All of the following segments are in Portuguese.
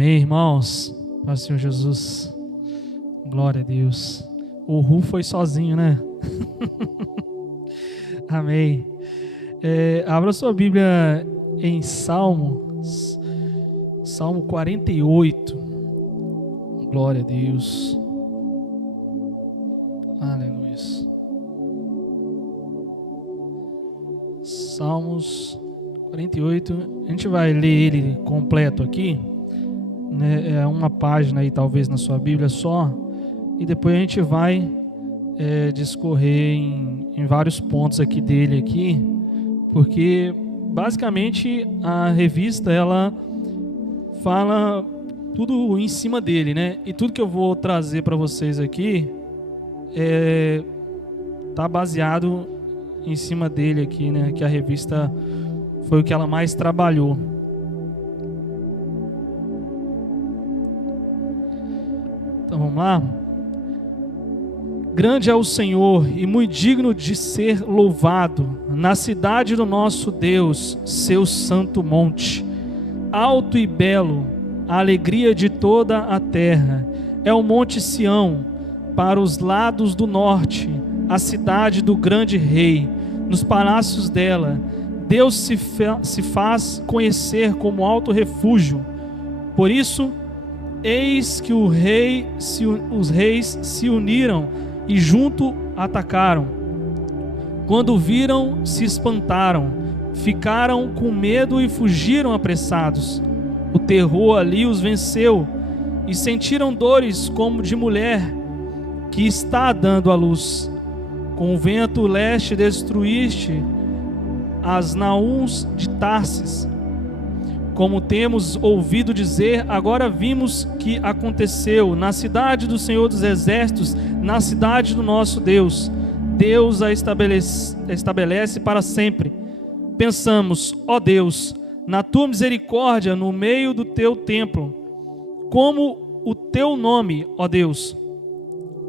Amém, irmãos. Paz do Senhor Jesus. Glória a Deus. O Ru foi sozinho, né? Amém. Abra sua Bíblia em Salmo 48. Glória a Deus. Aleluia. Salmos 48. A gente vai ler ele completo aqui, né? É uma página aí talvez na sua Bíblia só, e depois a gente vai discorrer em vários pontos aqui dele aqui, porque basicamente a revista ela fala tudo em cima dele, né? E tudo que eu vou trazer para vocês aqui tá baseado em cima dele aqui, né? Que a revista foi o que ela mais trabalhou. Então vamos lá. Grande é o Senhor e muito digno de ser louvado na cidade do nosso Deus, seu santo monte. Alto e belo, a alegria de toda a terra. É o monte Sião, para os lados do norte, a cidade do grande rei. Nos palácios dela, Deus se faz conhecer como alto refúgio. Por isso, eis que os reis se uniram e junto atacaram. Quando viram, se espantaram, ficaram com medo e fugiram apressados. O terror ali os venceu e sentiram dores como de mulher que está dando à luz. Com o vento leste destruíste as naúns de Tarsis. Como temos ouvido dizer, agora vimos que aconteceu na cidade do Senhor dos Exércitos, na cidade do nosso Deus. Deus a estabelece para sempre. Pensamos, ó Deus, na tua misericórdia no meio do teu templo, como o teu nome, ó Deus.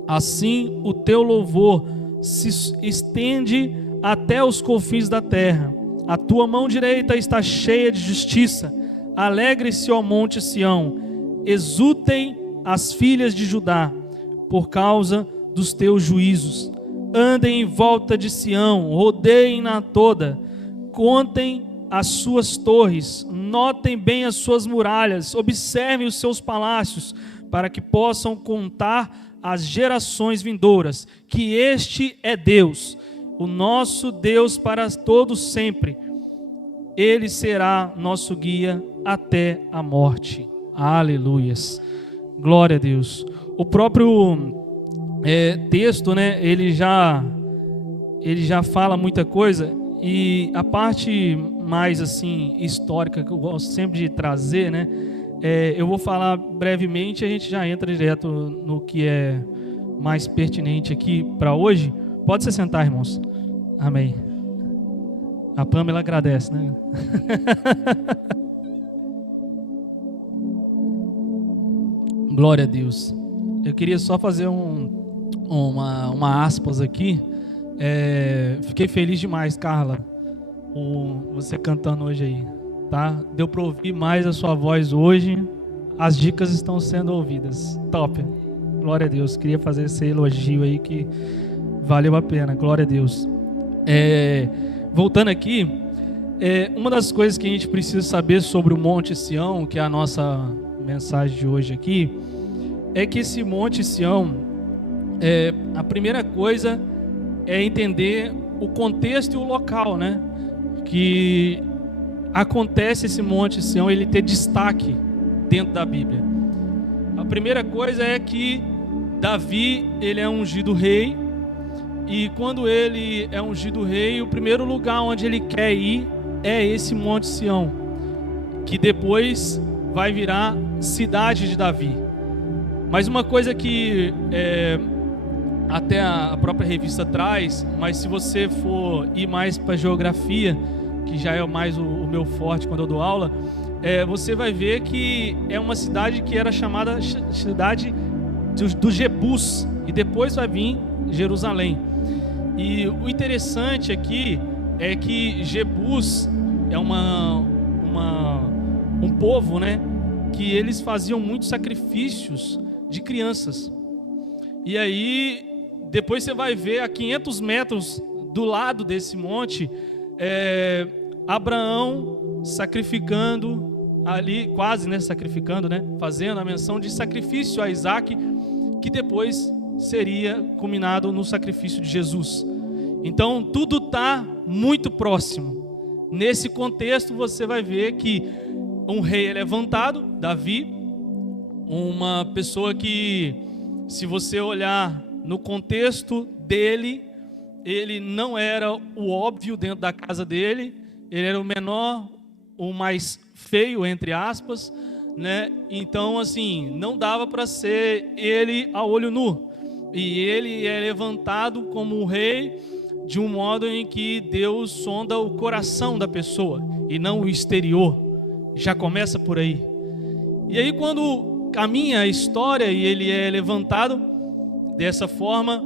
Assim o teu louvor se estende até os confins da terra. A tua mão direita está cheia de justiça. Alegre-se, ó monte Sião, exultem as filhas de Judá, por causa dos teus juízos. Andem em volta de Sião, rodeiem-na toda, contem as suas torres, notem bem as suas muralhas, observem os seus palácios, para que possam contar as gerações vindouras, que este é Deus, o nosso Deus para todos sempre. Ele será nosso guia até a morte. Aleluias. Glória a Deus. O próprio texto, né, ele já fala muita coisa, e a parte mais assim histórica que eu gosto sempre de trazer, né, eu vou falar brevemente e a gente já entra direto no que é mais pertinente aqui para hoje. Pode se sentar, irmãos. Amém. A Pamela agradece, né? Glória a Deus. Eu queria só fazer uma aspas aqui. Fiquei feliz demais, Carla, você cantando hoje aí, tá? Deu para ouvir mais a sua voz hoje. As dicas estão sendo ouvidas. Top. Glória a Deus. Queria fazer esse elogio aí que valeu a pena. Glória a Deus. Voltando aqui, uma das coisas que a gente precisa saber sobre o Monte Sião, que é a nossa mensagem de hoje aqui, é que esse Monte Sião, a primeira coisa é entender o contexto e o local, né? Que acontece esse Monte Sião, ele ter destaque dentro da Bíblia. A primeira coisa é que Davi, ele é ungido rei, e quando ele é ungido rei, o primeiro lugar onde ele quer ir é esse Monte Sião, que depois vai virar cidade de Davi. Mas uma coisa que até a própria revista traz, mas se você for ir mais para geografia, que já é mais o meu forte quando eu dou aula, você vai ver que é uma cidade que era chamada cidade do Jebus, e depois vai vir Jerusalém. E o interessante aqui é que Jebus é um povo, né, que eles faziam muitos sacrifícios de crianças. E aí, depois você vai ver a 500 metros do lado desse monte, Abraão sacrificando ali, quase, né, sacrificando, né, fazendo a menção de sacrifício a Isaac, que depois seria culminado no sacrifício de Jesus. Então, tudo está muito próximo. Nesse contexto, você vai ver que um rei é levantado, Davi, uma pessoa que, se você olhar no contexto dele, ele não era o óbvio dentro da casa dele, ele era o menor, o mais feio, entre aspas, né? Então, assim, não dava para ser ele a olho nu. E ele é levantado como um rei de um modo em que Deus sonda o coração da pessoa e não o exterior. Já começa por aí. E aí, quando caminha a história e ele é levantado dessa forma,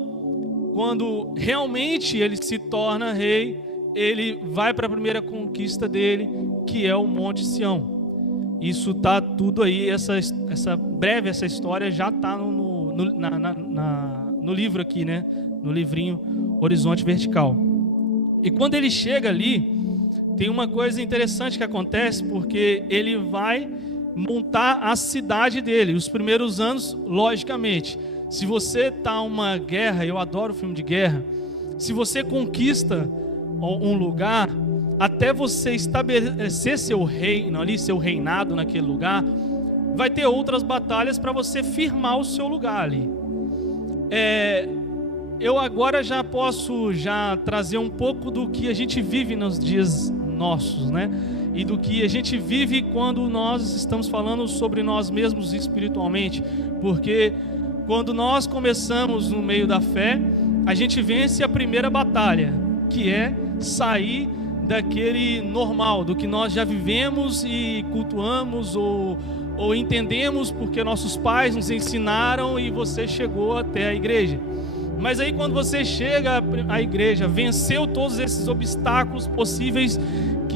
quando realmente ele se torna rei, ele vai para a primeira conquista dele, que é o Monte Sião. Isso está tudo aí, essa história já está no livro aqui, né? No livrinho Horizonte Vertical. E quando ele chega ali, tem uma coisa interessante que acontece, porque ele vai montar a cidade dele. Os primeiros anos, logicamente, se você está uma guerra, eu adoro filme de guerra, se você conquista um lugar, até você estabelecer seu reino ali, seu reinado naquele lugar, vai ter outras batalhas para você firmar o seu lugar ali. Eu agora já posso trazer um pouco do que a gente vive nos dias nossos, né? E do que a gente vive quando nós estamos falando sobre nós mesmos espiritualmente, porque quando nós começamos no meio da fé, a gente vence a primeira batalha, que é sair daquele normal, do que nós já vivemos e cultuamos ou entendemos porque nossos pais nos ensinaram e você chegou até a igreja. Mas aí quando você chega à igreja, venceu todos esses obstáculos possíveis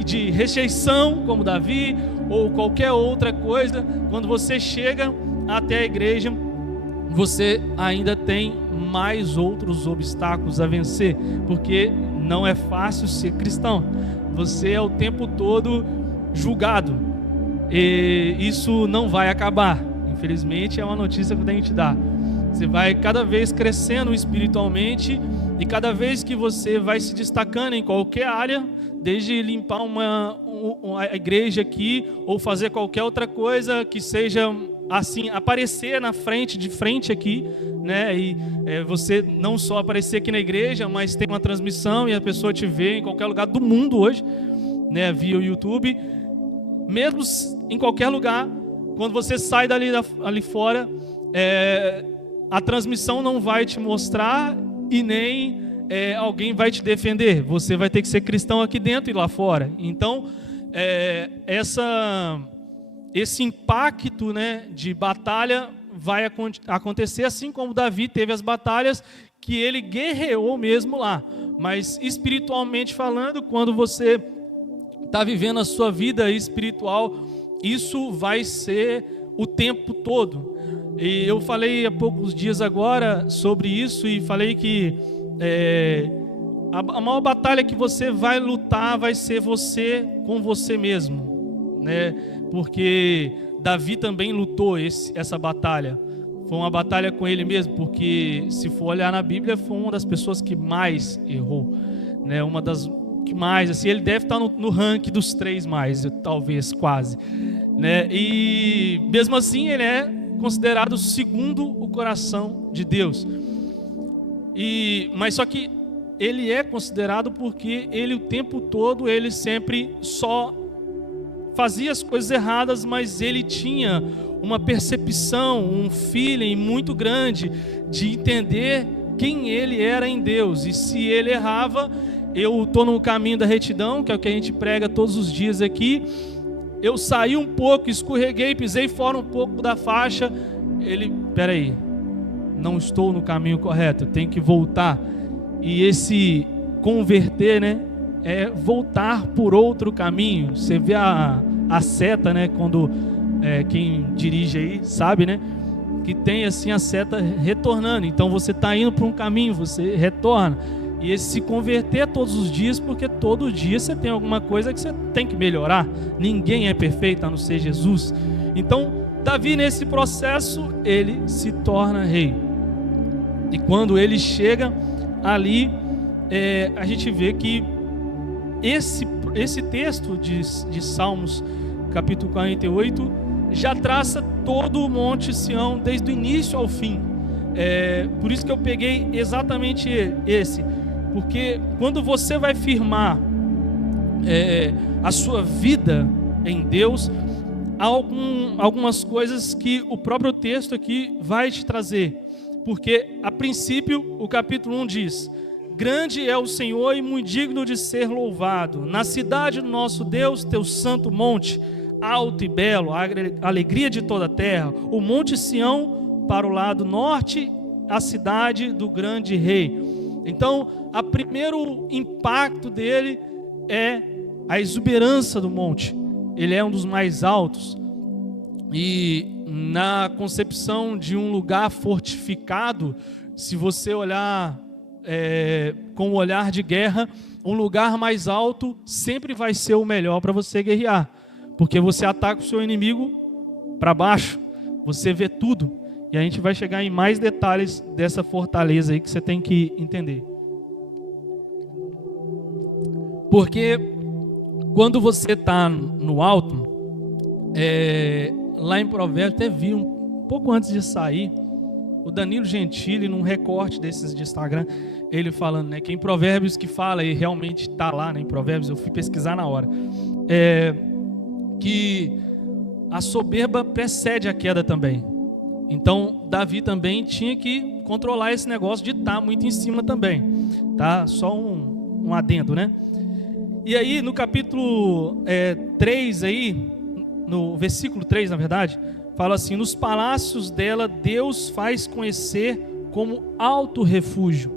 de rejeição, como Davi, ou qualquer outra coisa, quando você chega até a igreja, você ainda tem mais outros obstáculos a vencer, porque não é fácil ser cristão. Você é o tempo todo julgado, e isso não vai acabar. Infelizmente, é uma notícia que eu tenho que te dar. Você vai cada vez crescendo espiritualmente, e cada vez que você vai se destacando em qualquer área, desde limpar uma igreja aqui, ou fazer qualquer outra coisa que seja assim, aparecer de frente aqui, né? E você não só aparecer aqui na igreja, mas tem uma transmissão e a pessoa te vê em qualquer lugar do mundo hoje, né? Via o YouTube, mesmo em qualquer lugar. Quando você sai ali fora, a transmissão não vai te mostrar e nem alguém vai te defender. Você vai ter que ser cristão aqui dentro e lá fora. Então, esse impacto, né, de batalha vai acontecer, assim como Davi teve as batalhas que ele guerreou mesmo lá. Mas espiritualmente falando, quando você está vivendo a sua vida espiritual, isso vai ser o tempo todo. E eu falei há poucos dias agora sobre isso e falei que a maior batalha que você vai lutar vai ser você com você mesmo, né? Porque Davi também lutou essa batalha. Foi uma batalha com ele mesmo, porque se for olhar na Bíblia, foi uma das pessoas que mais errou, né? Uma das que mais, assim, ele deve estar no ranking dos 3 mais, talvez, quase, né? E mesmo assim ele é considerado segundo o coração de Deus. Mas só que ele é considerado porque ele o tempo todo, ele sempre só fazia as coisas erradas, mas ele tinha uma percepção, um feeling muito grande de entender quem ele era em Deus. E se ele errava, eu estou no caminho da retidão, que é o que a gente prega todos os dias aqui. Eu saí um pouco, escorreguei, pisei fora um pouco da faixa. Peraí, não estou no caminho correto, tenho que voltar. E esse converter, né, é voltar por outro caminho. Você vê a seta, né, quando quem dirige aí sabe, né? Que tem assim a seta retornando. Então você está indo para um caminho, você retorna. E esse se converter todos os dias, porque todo dia você tem alguma coisa que você tem que melhorar. Ninguém é perfeito a não ser Jesus. Então Davi, nesse processo, ele se torna rei. E quando ele chega ali, a gente vê que esse texto de Salmos, capítulo 48, já traça todo o Monte Sião, desde o início ao fim. Por isso que eu peguei exatamente esse. Porque quando você vai firmar a sua vida em Deus, há algumas coisas que o próprio texto aqui vai te trazer. Porque, a princípio, o capítulo 1 diz: grande é o Senhor e muito digno de ser louvado. Na cidade do nosso Deus, teu santo monte, alto e belo, a alegria de toda a terra. O monte Sião para o lado norte, a cidade do grande rei. Então, o primeiro impacto dele é a exuberância do monte. Ele é um dos mais altos. E na concepção de um lugar fortificado, se você olhar com o olhar de guerra, um lugar mais alto sempre vai ser o melhor para você guerrear, porque você ataca o seu inimigo para baixo, você vê tudo. E a gente vai chegar em mais detalhes dessa fortaleza aí que você tem que entender. Porque quando você está no alto, lá em Provérbios, até vi um pouco antes de sair, o Danilo Gentili, num recorte desses de Instagram, ele falando, né, que em Provérbios que fala, e realmente está lá, né, em Provérbios, eu fui pesquisar na hora, que a soberba precede a queda também. Então, Davi também tinha que controlar esse negócio de estar muito em cima também, tá? Só um adendo, né? E aí, no capítulo 3 aí, no versículo 3, na verdade, fala assim: nos palácios dela, Deus faz conhecer como alto refúgio.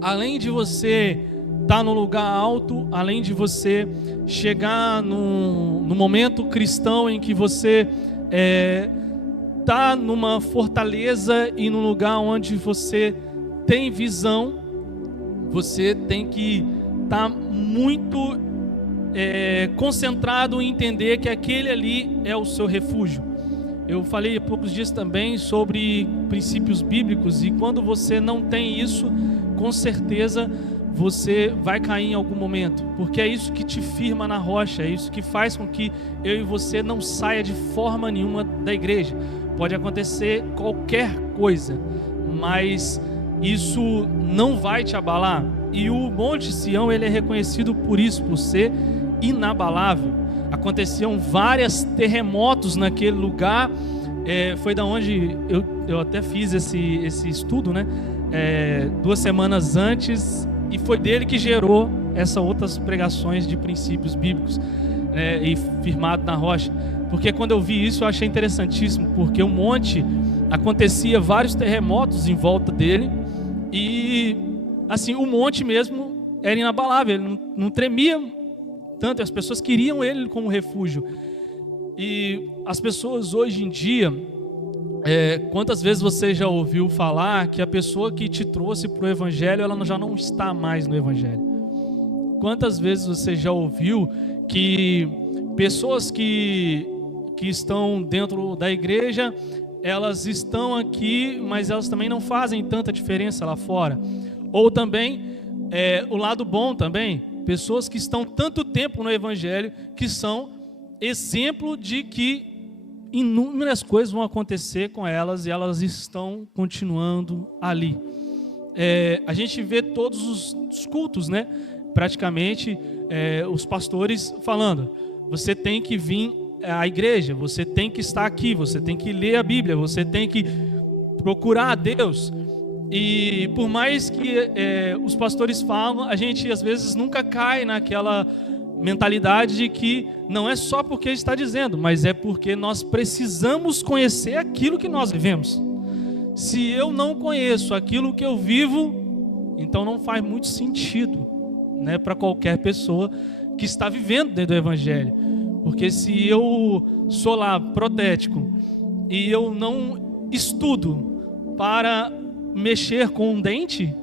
Além de você estar no lugar alto, além de você chegar no momento cristão em que você está numa fortaleza e num lugar onde você tem visão, você tem que estar muito concentrado em entender que aquele ali é o seu refúgio. Eu falei há poucos dias também sobre princípios bíblicos, e quando você não tem isso, com certeza você vai cair em algum momento, porque é isso que te firma na rocha, é isso que faz com que eu e você não saia de forma nenhuma da igreja. Pode acontecer qualquer coisa, mas isso não vai te abalar. E o Monte Sião, ele é reconhecido por isso, por ser inabalável. Aconteciam vários terremotos naquele lugar. Foi da onde eu até fiz esse estudo, né? 2 semanas antes, e foi dele que gerou essas outras pregações de princípios bíblicos, e firmado na rocha. Porque quando eu vi isso, eu achei interessantíssimo, porque o monte, acontecia vários terremotos em volta dele, e assim, o monte mesmo era inabalável, ele não tremia tanto, as pessoas queriam ele como refúgio. E as pessoas hoje em dia, quantas vezes você já ouviu falar que a pessoa que te trouxe para o Evangelho, ela já não está mais no Evangelho? Quantas vezes você já ouviu que pessoas que estão dentro da igreja, elas estão aqui, mas elas também não fazem tanta diferença lá fora? Ou também, o lado bom também, pessoas que estão tanto tempo no Evangelho, que são exemplo de que inúmeras coisas vão acontecer com elas e elas estão continuando ali. A gente vê todos os cultos, né? Praticamente, os pastores falando: você tem que vir à igreja, você tem que estar aqui, você tem que ler a Bíblia, você tem que procurar a Deus. E por mais que os pastores falam, a gente às vezes nunca cai naquela mentalidade de que não é só porque ele está dizendo, mas é porque nós precisamos conhecer aquilo que nós vivemos. Se eu não conheço aquilo que eu vivo, então não faz muito sentido, né, para qualquer pessoa que está vivendo dentro do Evangelho. Porque se eu sou lá protético e eu não estudo para mexer com um dente,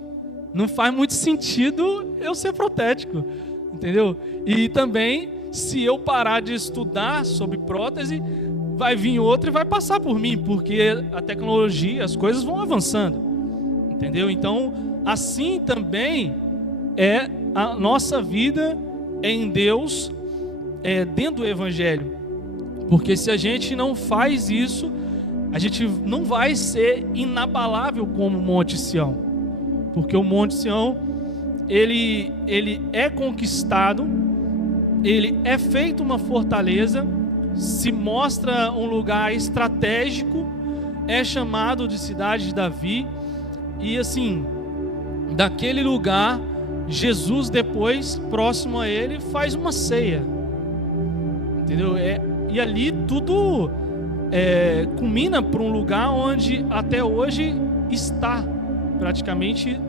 não faz muito sentido eu ser protético, entendeu? E também, se eu parar de estudar sobre prótese, vai vir outro e vai passar por mim, porque a tecnologia, as coisas vão avançando, entendeu? Então, assim também é a nossa vida em Deus, dentro do Evangelho. Porque se a gente não faz isso, a gente não vai ser inabalável como o Monte Sião. Porque o Monte Sião, ele é conquistado, ele é feito uma fortaleza, se mostra um lugar estratégico, é chamado de cidade de Davi, e assim, daquele lugar, Jesus depois, próximo a ele, faz uma ceia, entendeu? E ali tudo culmina para um lugar onde até hoje está praticamente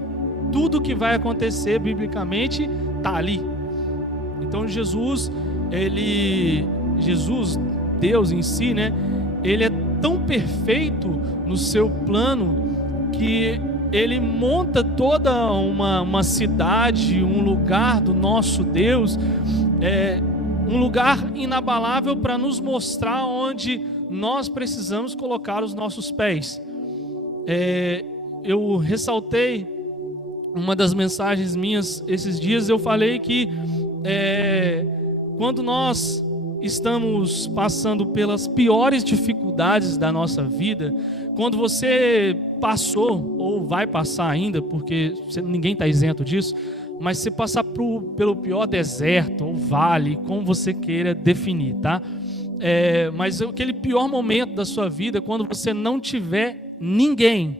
tudo que vai acontecer biblicamente está ali. Então Jesus, Deus em si, né? Ele é tão perfeito no seu plano que ele monta toda uma cidade, um lugar do nosso Deus, um lugar inabalável para nos mostrar onde nós precisamos colocar os nossos pés. Eu ressaltei uma das mensagens minhas esses dias, eu falei que quando nós estamos passando pelas piores dificuldades da nossa vida, quando você passou ou vai passar ainda, porque ninguém está isento disso, mas se passar pelo pior deserto ou vale, como você queira definir, tá? Mas aquele pior momento da sua vida, quando você não tiver ninguém,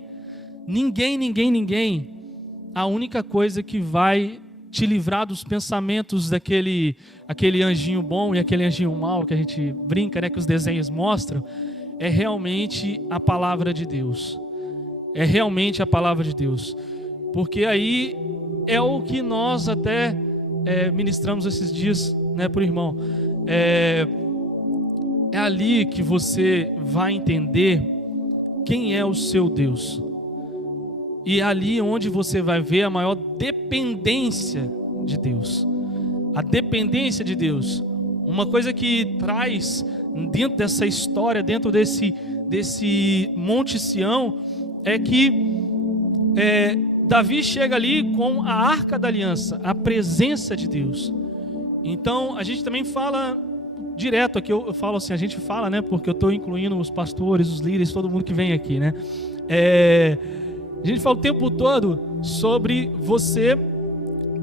a única coisa que vai te livrar dos pensamentos daquele anjinho bom e aquele anjinho mau que a gente brinca, né, que os desenhos mostram, é realmente a palavra de Deus. É realmente a palavra de Deus. Porque aí é o que nós até ministramos esses dias, né, por irmão. É ali que você vai entender quem é o seu Deus. E é ali onde você vai ver a maior dependência de Deus. A dependência de Deus. Uma coisa que traz dentro dessa história, dentro desse Monte Sião, é que Davi chega ali com a Arca da Aliança, a presença de Deus. Então, a gente também fala direto aqui, eu falo assim, a gente fala, né, porque eu estou incluindo os pastores, os líderes, todo mundo que vem aqui, né. A gente fala o tempo todo sobre você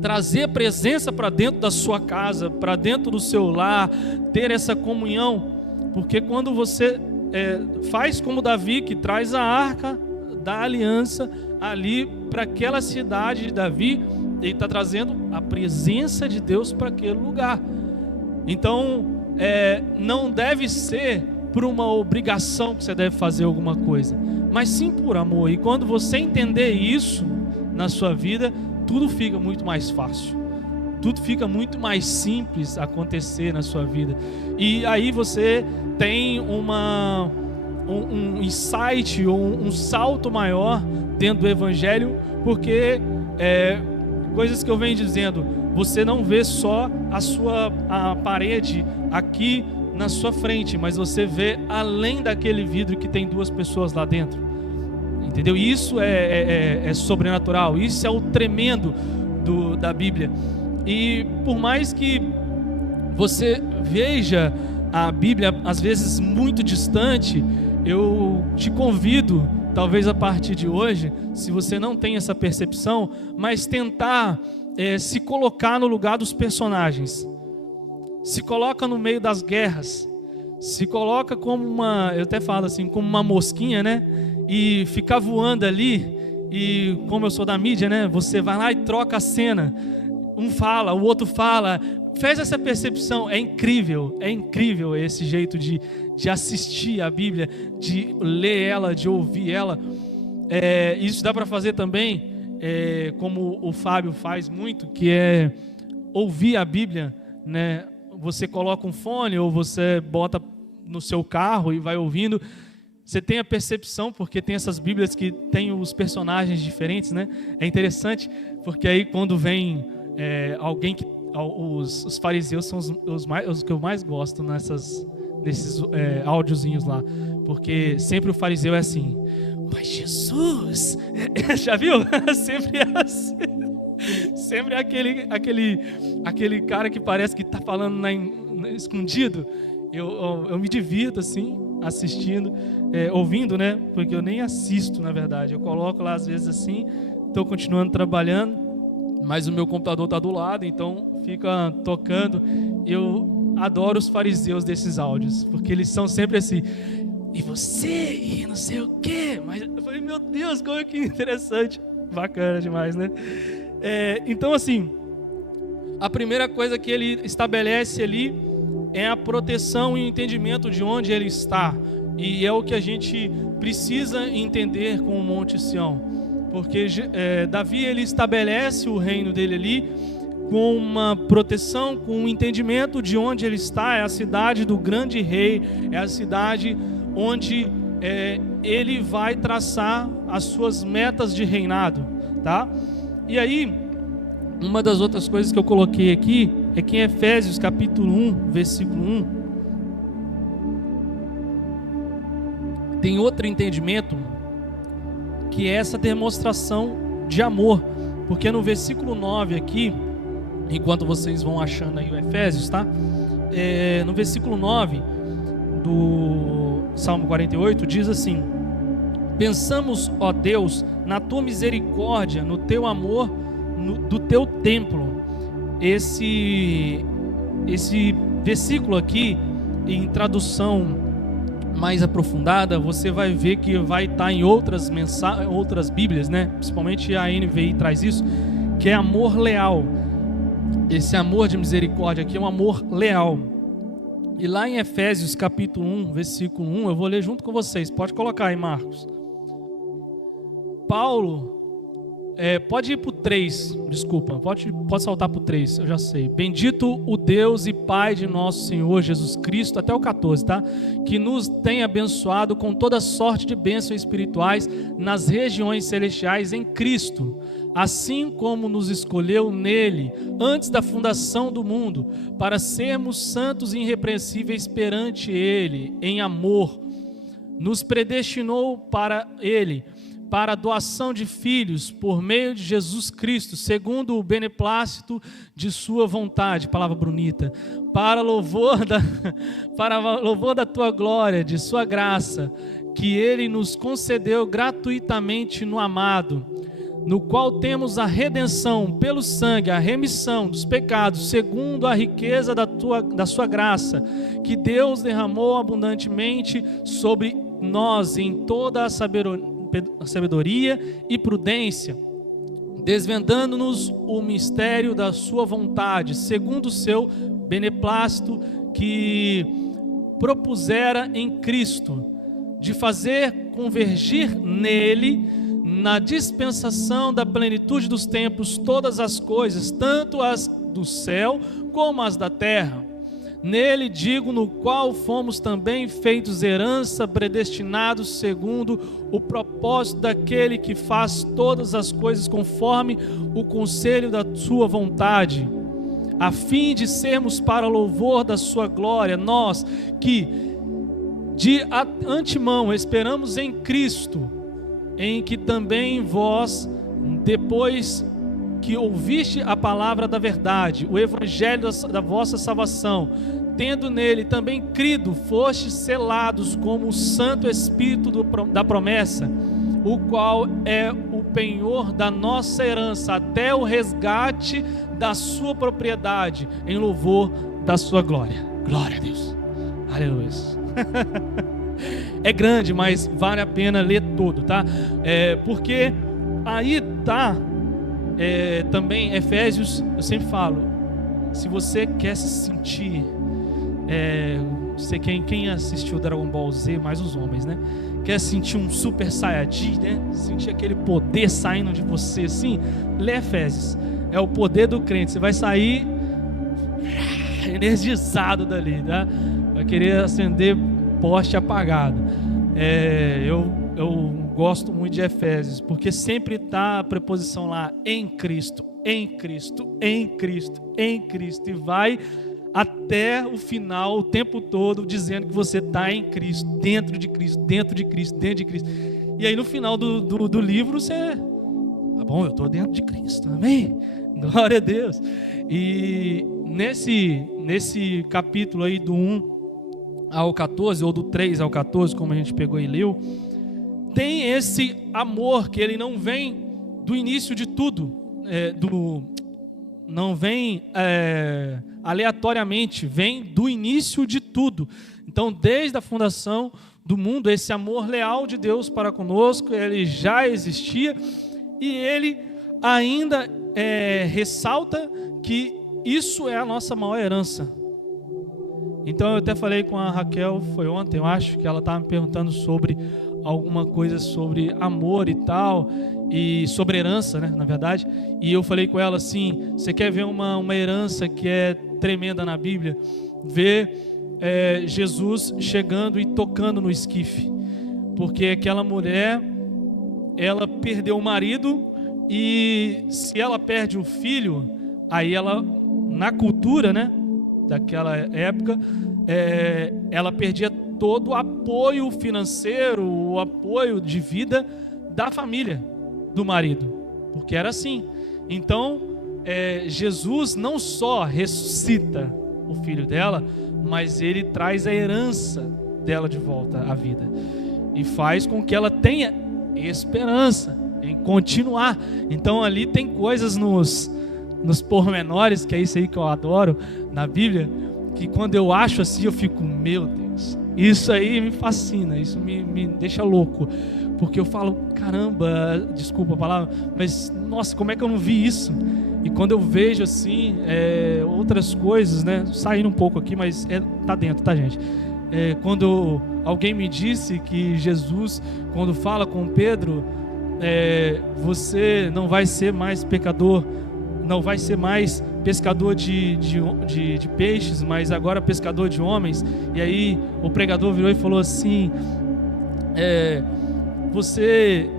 trazer a presença para dentro da sua casa, para dentro do seu lar, ter essa comunhão, porque quando você faz como Davi, que traz a Arca da Aliança ali para aquela cidade de Davi, ele está trazendo a presença de Deus para aquele lugar. Então, não deve ser por uma obrigação que você deve fazer alguma coisa, mas sim por amor. E quando você entender isso na sua vida, tudo fica muito mais fácil, tudo fica muito mais simples acontecer na sua vida. E aí você tem um insight, um salto maior dentro do Evangelho, porque coisas que eu venho dizendo, você não vê só a parede aqui na sua frente, mas você vê além daquele vidro que tem duas pessoas lá dentro, entendeu? Isso é sobrenatural, isso é o tremendo da Bíblia. E por mais que você veja a Bíblia às vezes muito distante, eu te convido, talvez a partir de hoje, se você não tem essa percepção, mas tentar se colocar no lugar dos personagens. Se coloca no meio das guerras, se coloca como eu até falo assim, como uma mosquinha, né? E ficar voando ali, e como eu sou da mídia, né? Você vai lá e troca a cena. Um fala, o outro fala. Faz essa percepção, é incrível esse jeito de assistir a Bíblia, de ler ela, de ouvir ela. Isso dá para fazer também, como o Fábio faz muito, que é ouvir a Bíblia, né? você coloca um fone ou você bota no seu carro e vai ouvindo, você tem a percepção, porque tem essas Bíblias que tem os personagens diferentes, né? É interessante, porque aí quando vem alguém que... Os fariseus são os que eu mais gosto nesses áudiozinhos lá, porque sempre o fariseu é assim: mas Jesus, já viu? Sempre é assim. Sempre é aquele cara que parece que está falando escondido. Eu me divirto assim, assistindo, ouvindo, né? Porque eu nem assisto, na verdade. Eu coloco lá às vezes assim, estou continuando trabalhando, mas o meu computador está do lado, então fica tocando. Eu adoro os fariseus desses áudios, porque eles são sempre assim: e você, e não sei o quê. Mas eu falei, meu Deus, como que interessante. Bacana demais, né? Então, assim, a primeira coisa que ele estabelece ali é a proteção e o entendimento de onde ele está. E é o que a gente precisa entender com o Monte Sião. Porque Davi, ele estabelece o reino dele ali com uma proteção, com um entendimento de onde ele está. É a cidade do grande rei, é a cidade onde ele vai traçar as suas metas de reinado, tá? E aí, uma das outras coisas que eu coloquei aqui é que em Efésios capítulo 1, versículo 1, tem outro entendimento, que é essa demonstração de amor, porque no versículo 9 aqui, enquanto vocês vão achando aí o Efésios, tá? No versículo 9 do Salmo 48, diz assim: pensamos, ó Deus, na tua misericórdia, no teu amor, do teu templo. Esse versículo aqui, em tradução mais aprofundada, você vai ver que vai estar em outras Bíblias, né? Principalmente a NVI traz isso, que é amor leal. Esse amor de misericórdia aqui é um amor leal. E lá em Efésios capítulo 1, versículo 1, eu vou ler junto com vocês. Pode colocar aí, Marcos. Paulo, pode ir para o 3, desculpa, pode saltar para o 3, eu já sei. Bendito o Deus e Pai de nosso Senhor Jesus Cristo, até o 14, tá? Que nos tem abençoado com toda sorte de bênçãos espirituais nas regiões celestiais em Cristo, assim como nos escolheu nele, antes da fundação do mundo, para sermos santos e irrepreensíveis perante ele, em amor. Nos predestinou para ele, para a doação de filhos por meio de Jesus Cristo, segundo o beneplácito de sua vontade, palavra bonita, para louvor da tua glória, de sua graça, que ele nos concedeu gratuitamente no amado, no qual temos a redenção pelo sangue, a remissão dos pecados, segundo a riqueza da sua graça, que Deus derramou abundantemente sobre nós em toda a sabedoria e prudência, desvendando-nos o mistério da sua vontade, segundo o seu beneplácito que propusera em Cristo, de fazer convergir nele, na dispensação da plenitude dos tempos, todas as coisas, tanto as do céu como as da terra. Nele, digo, no qual fomos também feitos herança, predestinados segundo o propósito daquele que faz todas as coisas conforme o conselho da sua vontade, a fim de sermos para louvor da sua glória, nós que de antemão esperamos em Cristo, em que também vós, depois que ouviste a palavra da verdade, o evangelho da vossa salvação, tendo nele também crido, fostes selados como o Santo Espírito da promessa, o qual é o penhor da nossa herança, até o resgate da sua propriedade, em louvor da sua glória. Glória a Deus. Aleluia. É grande, mas vale a pena ler todo, tá? Porque aí tá também Efésios, eu sempre falo, se você quer se sentir, quem assistiu Dragon Ball Z, mais os homens, né? Quer sentir um super saiyajin, né? Sentir aquele poder saindo de você assim, lê Efésios. É o poder do crente, você vai sair energizado dali, tá? Vai querer acender poste apagado. Eu gosto muito de Efésios, porque sempre está a preposição lá, em Cristo, em Cristo, em Cristo, em Cristo, e vai até o final, o tempo todo, dizendo que você está em Cristo, dentro de Cristo, dentro de Cristo, dentro de Cristo. E aí no final do livro você, tá bom, eu estou dentro de Cristo, amém? Glória a Deus. E nesse capítulo aí do 1 ao 14, ou do 3 ao 14, como a gente pegou e leu, tem esse amor que ele não vem do início de tudo, não vem aleatoriamente, vem do início de tudo. Então, desde a fundação do mundo, esse amor leal de Deus para conosco, ele já existia, e ele ainda ressalta que isso é a nossa maior herança. Então eu até falei com a Raquel, foi ontem, eu acho, que ela estava me perguntando sobre alguma coisa sobre amor e tal, e sobre herança, né, na verdade. E eu falei com ela assim: você quer ver uma herança que é tremenda na Bíblia? Ver Jesus chegando e tocando no esquife. Porque aquela mulher, ela perdeu o marido, e se ela perde o filho, aí ela, na cultura, né, daquela época, ela perdia todo o apoio financeiro, o apoio de vida da família do marido, porque era assim. Então, Jesus não só ressuscita o filho dela, mas ele traz a herança dela de volta à vida e faz com que ela tenha esperança em continuar. Então ali tem coisas nos pormenores, que é isso aí que eu adoro na Bíblia, que quando eu acho assim, eu fico, meu Deus, isso aí me fascina, isso me deixa louco, porque eu falo, caramba, desculpa a palavra, mas nossa, como é que eu não vi isso? E quando eu vejo assim, outras coisas, né, saindo um pouco aqui, mas tá dentro, tá, gente? Quando alguém me disse que Jesus, quando fala com Pedro, você não vai ser mais pecador, não vai ser mais pescador de peixes, mas agora pescador de homens. E aí o pregador virou e falou assim: você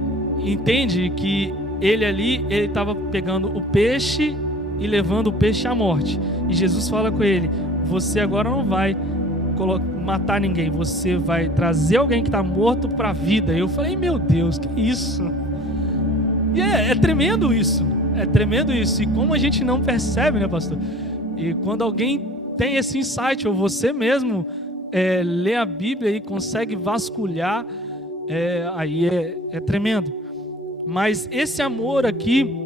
entende que ele ali, ele estava pegando o peixe e levando o peixe à morte, e Jesus fala com ele: você agora não vai matar ninguém, você vai trazer alguém que está morto para a vida. E eu falei, meu Deus, que isso? E é tremendo isso. É tremendo isso, e como a gente não percebe, né, pastor? E quando alguém tem esse insight, ou você mesmo lê a Bíblia e consegue vasculhar, aí é tremendo. Mas esse amor aqui,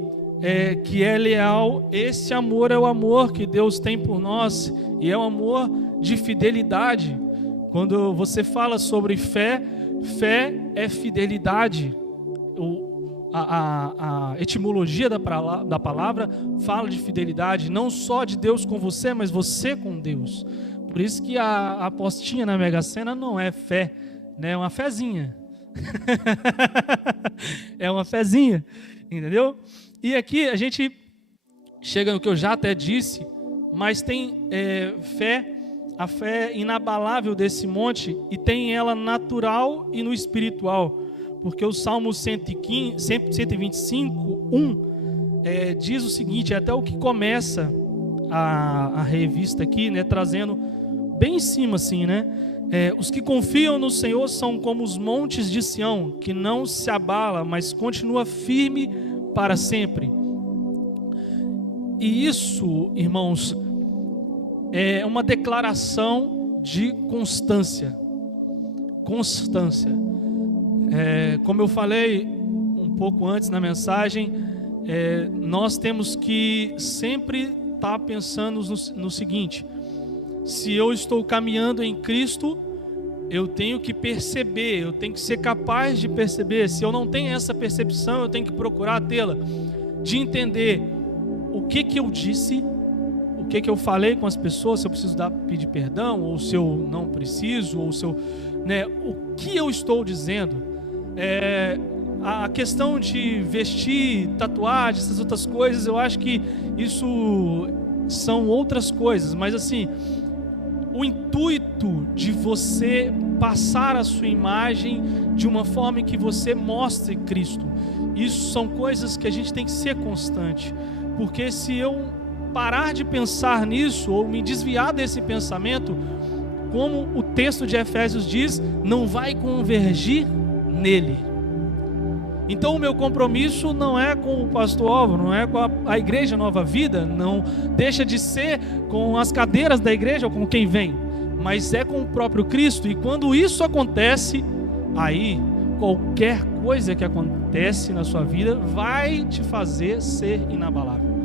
que é leal, esse amor é o amor que Deus tem por nós, e é um amor de fidelidade. Quando você fala sobre fé, fé é fidelidade. A etimologia da palavra fala de fidelidade, não só de Deus com você, mas você com Deus. Por isso que a apostinha na Mega Sena não é fé, né? É uma fezinha. É uma fezinha, entendeu? E aqui a gente chega no que eu já até disse, mas tem fé, a fé inabalável desse monte, e tem ela natural e no espiritual. Porque o Salmo 125, 1, diz o seguinte, até o que começa a revista aqui, né, trazendo bem em cima assim, né? Os que confiam no Senhor são como os montes de Sião, que não se abala, mas continua firme para sempre. E isso, irmãos, é uma declaração de constância. Constância. Como eu falei um pouco antes na mensagem, nós temos que sempre estar pensando no seguinte: se eu estou caminhando em Cristo, eu tenho que perceber, eu tenho que ser capaz de perceber. Se eu não tenho essa percepção, eu tenho que procurar tê-la, de entender o que eu disse, o que eu falei com as pessoas, se eu preciso pedir perdão, ou se eu não preciso, ou se eu, né, o que eu estou dizendo. A questão de vestir, tatuagem, essas outras coisas, eu acho que isso são outras coisas, mas assim, o intuito de você passar a sua imagem de uma forma em que você mostre Cristo, isso são coisas que a gente tem que ser constante, porque se eu parar de pensar nisso, ou me desviar desse pensamento, como o texto de Efésios diz, não vai convergir nele. Então o meu compromisso não é com o pastor Álvaro, não é com a igreja Nova Vida, não deixa de ser com as cadeiras da igreja ou com quem vem, mas é com o próprio Cristo. E quando isso acontece, aí qualquer coisa que acontece na sua vida vai te fazer ser inabalável.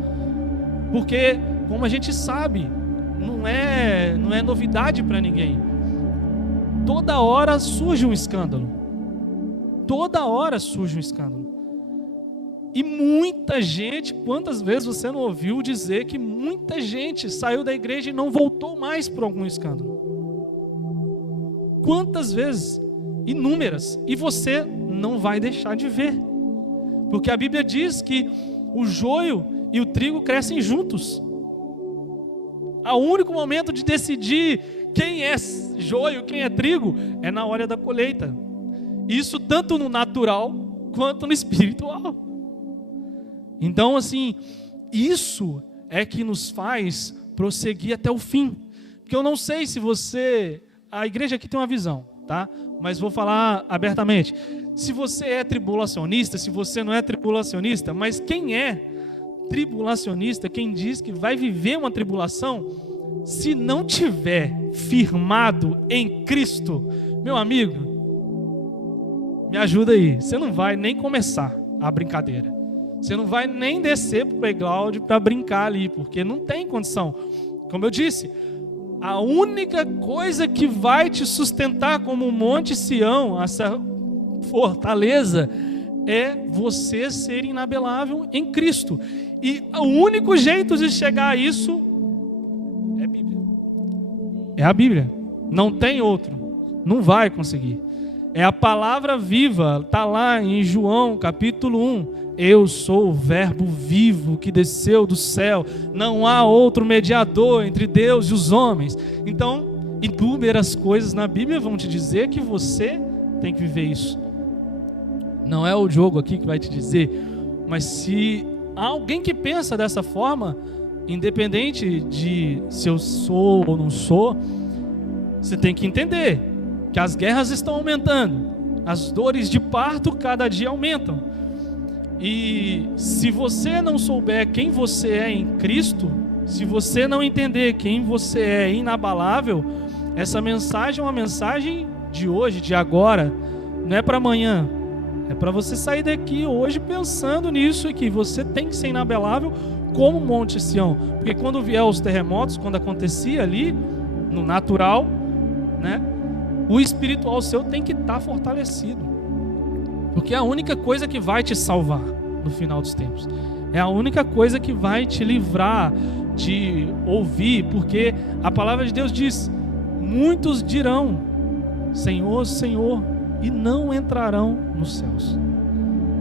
Porque, como a gente sabe, não é novidade para ninguém. Toda hora surge um escândalo. Toda hora surge um escândalo. E muita gente, quantas vezes você não ouviu dizer que muita gente saiu da igreja e não voltou mais por algum escândalo? Quantas vezes? Inúmeras. E você não vai deixar de ver. Porque a Bíblia diz que o joio e o trigo crescem juntos. O único momento de decidir quem é joio, quem é trigo, é na hora da colheita. Isso tanto no natural quanto no espiritual. Então, assim, isso é que nos faz prosseguir até o fim. Porque eu não sei se você... A igreja aqui tem uma visão, tá? Mas vou falar abertamente. Se você é tribulacionista, se você não é tribulacionista, mas quem é tribulacionista, quem diz que vai viver uma tribulação, se não tiver firmado em Cristo, meu amigo, me ajuda aí, você não vai nem começar a brincadeira. Você não vai nem descer para o playground para brincar ali, porque não tem condição. Como eu disse, a única coisa que vai te sustentar como o Monte Sião, essa fortaleza, é você ser inabelável em Cristo. E o único jeito de chegar a isso é a Bíblia. É a Bíblia. Não tem outro. Não vai conseguir. É a palavra viva, está lá em João capítulo 1. Eu sou o verbo vivo que desceu do céu. Não há outro mediador entre Deus e os homens. Então, inúmeras coisas na Bíblia vão te dizer que você tem que viver isso. Não é o jogo aqui que vai te dizer, mas se há alguém que pensa dessa forma, independente de se eu sou ou não sou, você tem que entender que as guerras estão aumentando, as dores de parto cada dia aumentam. E se você não souber quem você é em Cristo, se você não entender quem você é inabalável, essa mensagem é uma mensagem de hoje, de agora, não é para amanhã. É para você sair daqui hoje pensando nisso e que você tem que ser inabalável como o Monte Sião. Porque quando vier os terremotos, quando acontecia ali, no natural, né, o espiritual seu tem que estar fortalecido. Porque é a única coisa que vai te salvar no final dos tempos. É a única coisa que vai te livrar de ouvir. Porque a palavra de Deus diz: muitos dirão, Senhor, Senhor, e não entrarão nos céus.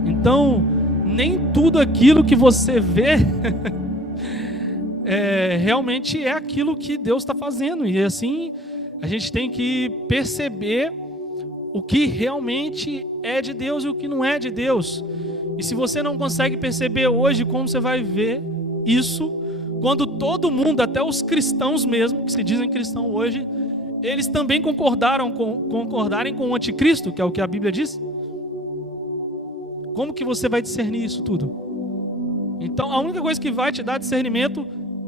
Então, nem tudo aquilo que você vê realmente é aquilo que Deus está fazendo. E assim, a gente tem que perceber o que realmente é de Deus e o que não é de Deus. E se você não consegue perceber hoje, como você vai ver isso quando todo mundo, até os cristãos mesmo, que se dizem cristãos hoje, eles também concordarem com o anticristo, que é o que a Bíblia diz? Como que você vai discernir isso tudo? Então, a única coisa que vai te dar discernimento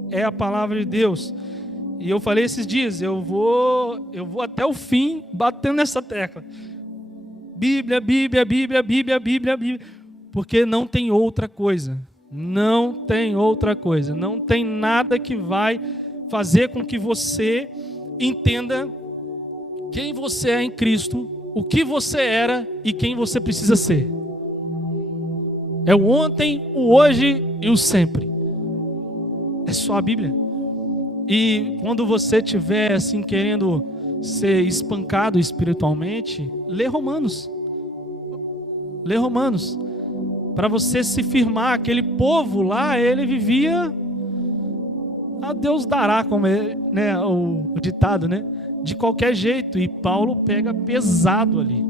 é a palavra de Deus. E eu falei esses dias, eu vou até o fim batendo nessa tecla. Bíblia, Bíblia, Bíblia, Bíblia, Bíblia, Bíblia. Porque não tem outra coisa. Não tem outra coisa. Não tem nada que vai fazer com que você entenda quem você é em Cristo, o que você era e quem você precisa ser. É o ontem, o hoje e o sempre. É só a Bíblia. E quando você estiver assim querendo ser espancado espiritualmente, lê Romanos. Lê Romanos. Para você se firmar. Aquele povo lá, ele vivia a Deus dará, como é, né, o ditado, né? De qualquer jeito. E Paulo pega pesado ali.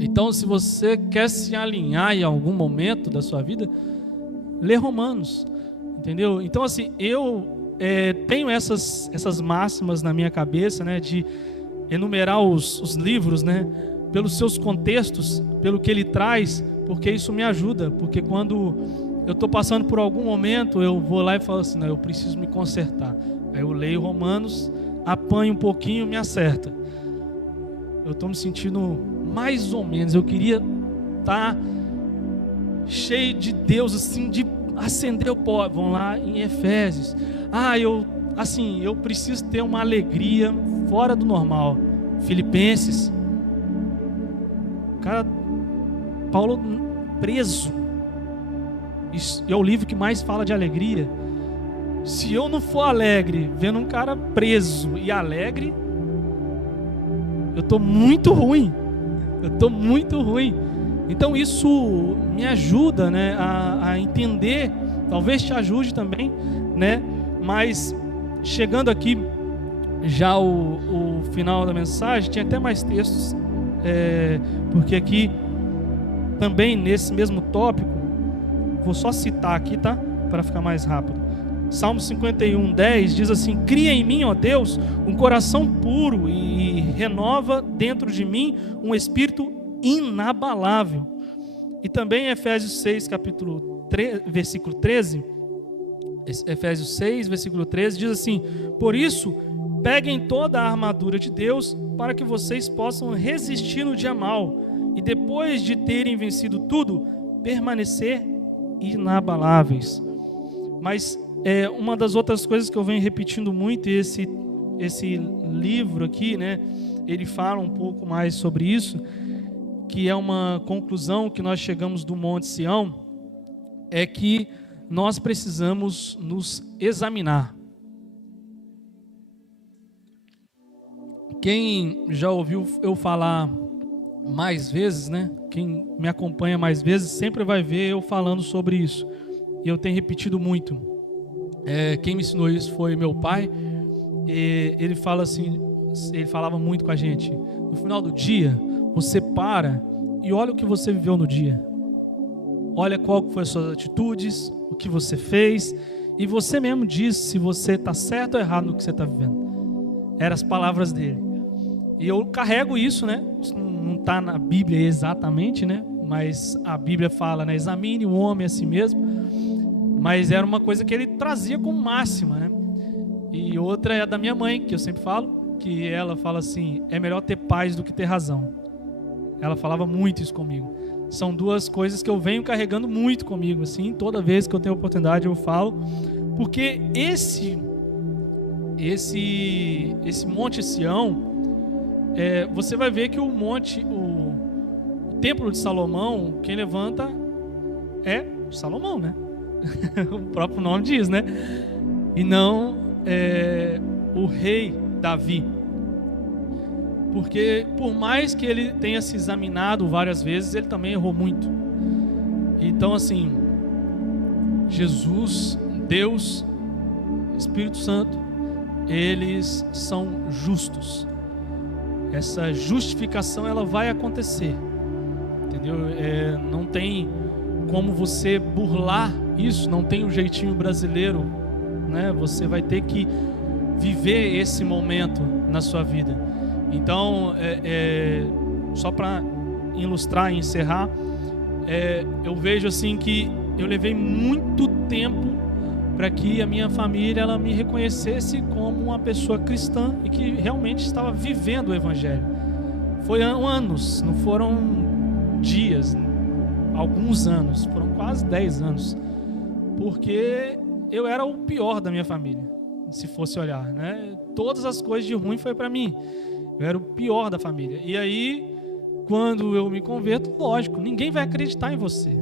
Então, se você quer se alinhar em algum momento da sua vida, lê Romanos, entendeu? Então, assim, eu tenho essas máximas na minha cabeça, né, de enumerar os livros, né, pelos seus contextos, pelo que ele traz, porque isso me ajuda, porque quando eu estou passando por algum momento, eu vou lá e falo assim, não, eu preciso me consertar. Aí eu leio Romanos, apanho um pouquinho, me acerta. Eu estou me sentindo mais ou menos, eu queria estar cheio de Deus, assim, de acender o pó. Vão lá em Efésios. Eu preciso ter uma alegria fora do normal. Filipenses. Cara, Paulo preso. Isso é o livro que mais fala de alegria. Se eu não for alegre, vendo um cara preso e alegre, eu estou muito ruim. Então isso me ajuda, né, a entender, talvez te ajude também, né? Mas chegando aqui já o final da mensagem, tinha até mais textos, porque aqui também nesse mesmo tópico, vou só citar aqui, tá? Para ficar mais rápido. Salmo 51:10 diz assim: cria em mim, ó Deus, um coração puro e renova dentro de mim um espírito inabalável. E também Efésios 6, versículo 13, Efésios 6, versículo 13, diz assim: por isso, peguem toda a armadura de Deus para que vocês possam resistir no dia mau e depois de terem vencido tudo, permanecer inabaláveis. Mas uma das outras coisas que eu venho repetindo muito, e esse livro aqui, né, ele fala um pouco mais sobre isso, que é uma conclusão que nós chegamos do Monte Sião, é que nós precisamos nos examinar. Quem já ouviu eu falar mais vezes, né? Quem me acompanha mais vezes sempre vai ver eu falando sobre isso. E eu tenho repetido muito. Quem me ensinou isso foi meu pai. E ele falava muito com a gente. No final do dia, você para e olha o que você viveu no dia. Olha qual foi as suas atitudes, o que você fez, e você mesmo diz se você está certo ou errado no que você está vivendo. Eram as palavras dele. E eu carrego isso, né? Isso não está na Bíblia exatamente, né? Mas a Bíblia fala, né? Examine o homem a si mesmo. Mas era uma coisa que ele trazia como máxima, né? E outra é a da minha mãe, que eu sempre falo, que ela fala assim: é melhor ter paz do que ter razão. Ela falava muito isso comigo. São duas coisas que eu venho carregando muito comigo, assim, toda vez que eu tenho oportunidade eu falo, porque esse Monte Sião, você vai ver que o Templo de Salomão, quem levanta é Salomão, né? O próprio nome diz, né? E não o rei Davi. Porque por mais que ele tenha se examinado várias vezes, ele também errou muito. Então, assim, Jesus, Deus, Espírito Santo, eles são justos. Essa justificação, ela vai acontecer, entendeu? Não tem como você burlar isso, não tem o jeitinho brasileiro, né? Você vai ter que viver esse momento na sua vida. Então, só para ilustrar e encerrar, eu vejo assim que eu levei muito tempo para que a minha família ela me reconhecesse como uma pessoa cristã e que realmente estava vivendo o Evangelho. Foi anos, não foram dias, alguns anos, foram quase 10 anos, porque eu era o pior da minha família, se fosse olhar, né? Todas as coisas de ruim foi para mim. Eu era o pior da família. E aí, quando eu me converto, lógico, ninguém vai acreditar em você.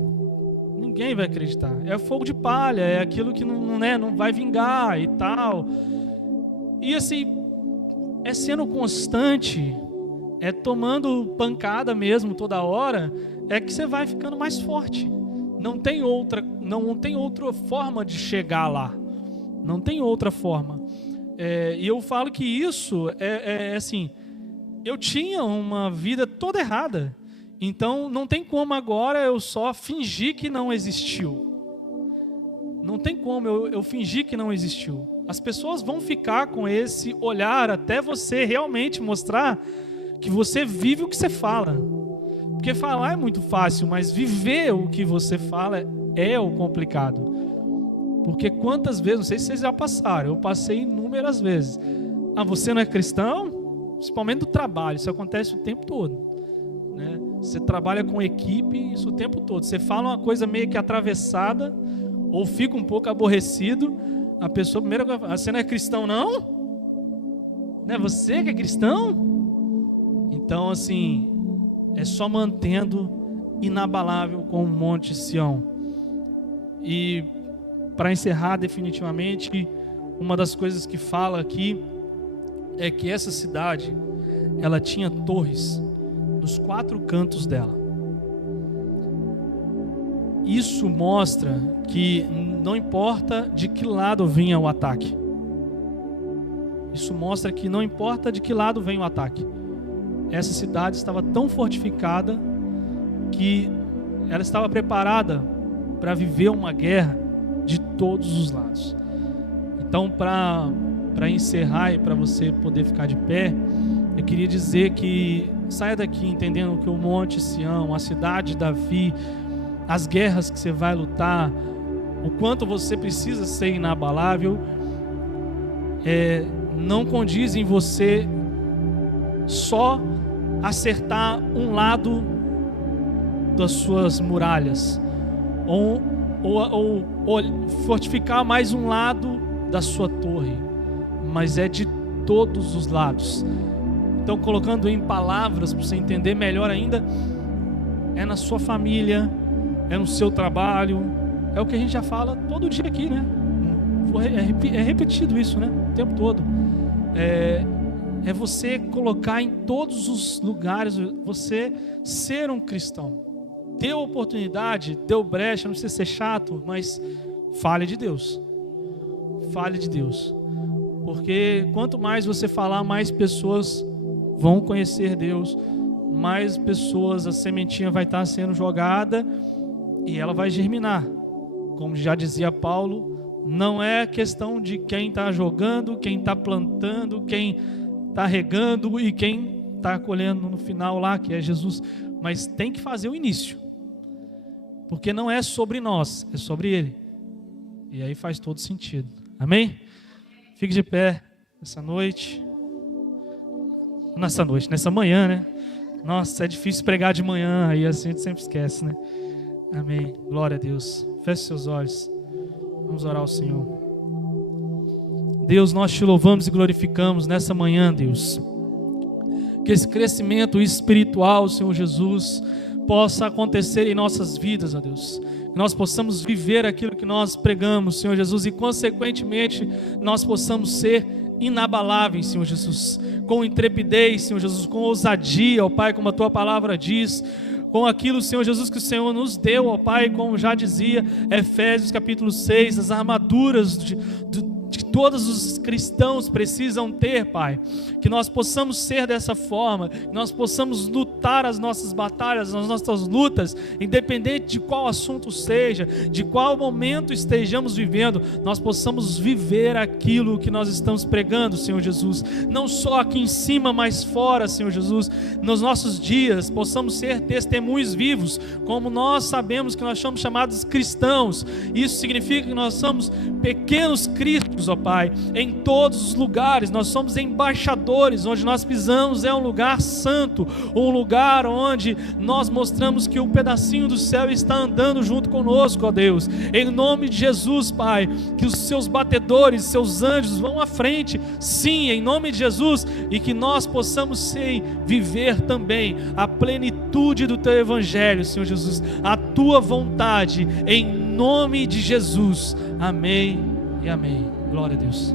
Ninguém vai acreditar. É fogo de palha, é aquilo que não vai vingar e tal. E assim, é sendo constante, é tomando pancada mesmo toda hora, é que você vai ficando mais forte. Não tem outra forma de chegar lá. Não tem outra forma. E eu falo que isso assim, eu tinha uma vida toda errada. Então não tem como agora eu só fingir que não existiu. Não tem como eu fingir que não existiu. As pessoas vão ficar com esse olhar até você realmente mostrar que você vive o que você fala. Porque falar é muito fácil, mas viver o que você fala é o complicado. Porque quantas vezes, não sei se vocês já passaram, eu passei inúmeras vezes. Você não é cristão? Principalmente do trabalho, isso acontece o tempo todo, né? Você trabalha com equipe, isso o tempo todo. Você fala uma coisa meio que atravessada, ou fica um pouco aborrecido, a pessoa primeiro vai falar: você não é cristão não? Não é você que é cristão? Então assim, é só mantendo inabalável como o Monte Sião. E para encerrar definitivamente, uma das coisas que fala aqui é que essa cidade, ela tinha torres nos 4 cantos dela. Isso mostra que não importa de que lado vinha o ataque. Isso mostra que não importa de que lado vem o ataque. Essa cidade estava tão fortificada que ela estava preparada para viver uma guerra de todos os lados. Então, para encerrar e para você poder ficar de pé, eu queria dizer que saia daqui entendendo que o Monte Sião, a cidade de Davi, as guerras que você vai lutar, o quanto você precisa ser inabalável, não condiz em você só acertar um lado das suas muralhas, ou fortificar mais um lado da sua torre, mas é de todos os lados. Então, colocando em palavras para você entender melhor ainda, é na sua família, é no seu trabalho, é o que a gente já fala todo dia aqui, né? É repetido isso, né? O tempo todo. É você colocar em todos os lugares, você ser um cristão. Deu oportunidade, deu brecha, não precisa ser chato, mas fale de Deus. Fale de Deus. Porque quanto mais você falar, mais pessoas vão conhecer Deus, mais pessoas, a sementinha vai estar sendo jogada e ela vai germinar. Como já dizia Paulo, não é questão de quem está jogando, quem está plantando, quem está regando e quem está colhendo no final lá, que é Jesus. Mas tem que fazer o início. Porque não é sobre nós, é sobre Ele. E aí faz todo sentido. Amém? Fique de pé nessa noite. Nessa manhã, né? Nossa, é difícil pregar de manhã, aí assim a gente sempre esquece, né? Amém. Glória a Deus. Feche seus olhos. Vamos orar ao Senhor. Deus, nós te louvamos e glorificamos nessa manhã, Deus. Que esse crescimento espiritual, Senhor Jesus, possa acontecer em nossas vidas, ó Deus. Que nós possamos viver aquilo que nós pregamos, Senhor Jesus, e consequentemente nós possamos ser inabaláveis, Senhor Jesus, com intrepidez, Senhor Jesus, com ousadia, ó Pai, como a Tua palavra diz, com aquilo, Senhor Jesus, que o Senhor nos deu, ó Pai, como já dizia Efésios capítulo 6, as armaduras de todos os cristãos precisam ter, Pai. Que nós possamos ser dessa forma, que nós possamos lutar as nossas batalhas, as nossas lutas, independente de qual assunto seja, de qual momento estejamos vivendo, nós possamos viver aquilo que nós estamos pregando, Senhor Jesus. Não só aqui em cima, mas fora, Senhor Jesus. Nos nossos dias, possamos ser testemunhos vivos, como nós sabemos que nós somos chamados cristãos. Isso significa que nós somos pequenos cristos, ó Pai, em todos os lugares. Nós somos embaixadores. Onde nós pisamos é um lugar santo, um lugar onde nós mostramos que um pedacinho do céu está andando junto conosco, ó Deus. Em nome de Jesus, Pai, que os seus batedores, seus anjos vão à frente, sim, em nome de Jesus, e que nós possamos viver também a plenitude do Teu Evangelho, Senhor Jesus, a Tua vontade, em nome de Jesus. Amém e amém. Glória a Deus.